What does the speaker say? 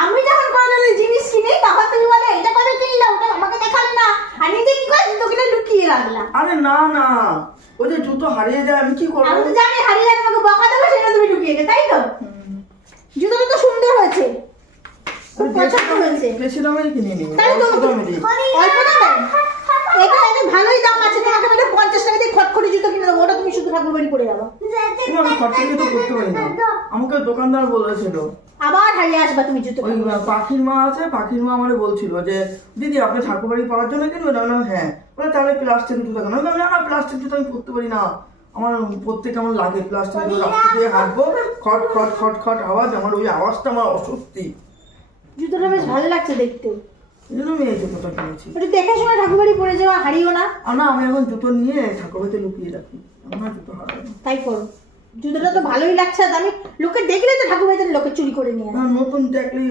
আমি যখন কোনো জিনিস কিনি তখন তুমি বলে এটা কত কিনলা, ওটা আমাকে দেখালে না, আর নিজে কি করে জুতো কিনে লুকিয়ে রাখলা। আরে না না, ওই যে জুতো হারিয়ে যায় আমি কি করবো? আমি তো জানি হারিয়ে গেলে আমাকে বকা দেবো, সেটা তুমি লুকিয়ে গে, তাই তো? জুতোটা তো সুন্দর হয়েছে, খুব পছন্দ হয়েছে। বেশি দামে কিনে নি, তাই তো অল্প দামে দিই। অল্প দামে এটা এটা ভালোই দাম আছে, তোমাকে আমি 50 টাকা দিয়ে খটখটি জুতো কিনে দেবো, ওটা তুমি শুধু ঠাকুর বাড়ি পরে যাবো। তুমি আমি খরচাকে তো করতে পারি না, আমাকে দোকানদার বলেছিল। আবার হারিয়ে আসবা তুমি জুতো। ওই পাখির মা আছে, পাখির মা আমারে বলছিল যে দিদি আপনি ঠাকুর বাড়ি পড়ার জন্য কিনবেন? আমি বললাম হ্যাঁ। বলে তাহলে প্লাস্টিক জুতো কেন? আমি বললাম না না, প্লাস্টিক জুতো আমি পরতে পারি না, আমার পরতে কেমন লাগে প্লাস্টিক জুতো, রাস্তা দিয়ে হাঁটবো খট খট খট খট আওয়াজ, আমার ওই আওয়াজটা আমার অস্বস্তি। জুতোটা বেশ ভালো লাগছে দেখতে, এই জন্য আমি এই জুতোটা কিনেছি। একটু দেখে শুনে ঠাকুর বাড়ি পরে যাওয়া, হারিও না। আর না, আমি এখন জুতো নিয়ে ঠাকুর বাড়িতে লুকিয়ে রাখি, আমার জুতো হারাবে না। তাই করো, জুতোটা তো ভালোই লাগছে, আর আমি লোকে দেখলে তো ঠাকুর বাড়িতে লোকে চুরি করে নিয়ে আসে। নতুন দেখলেই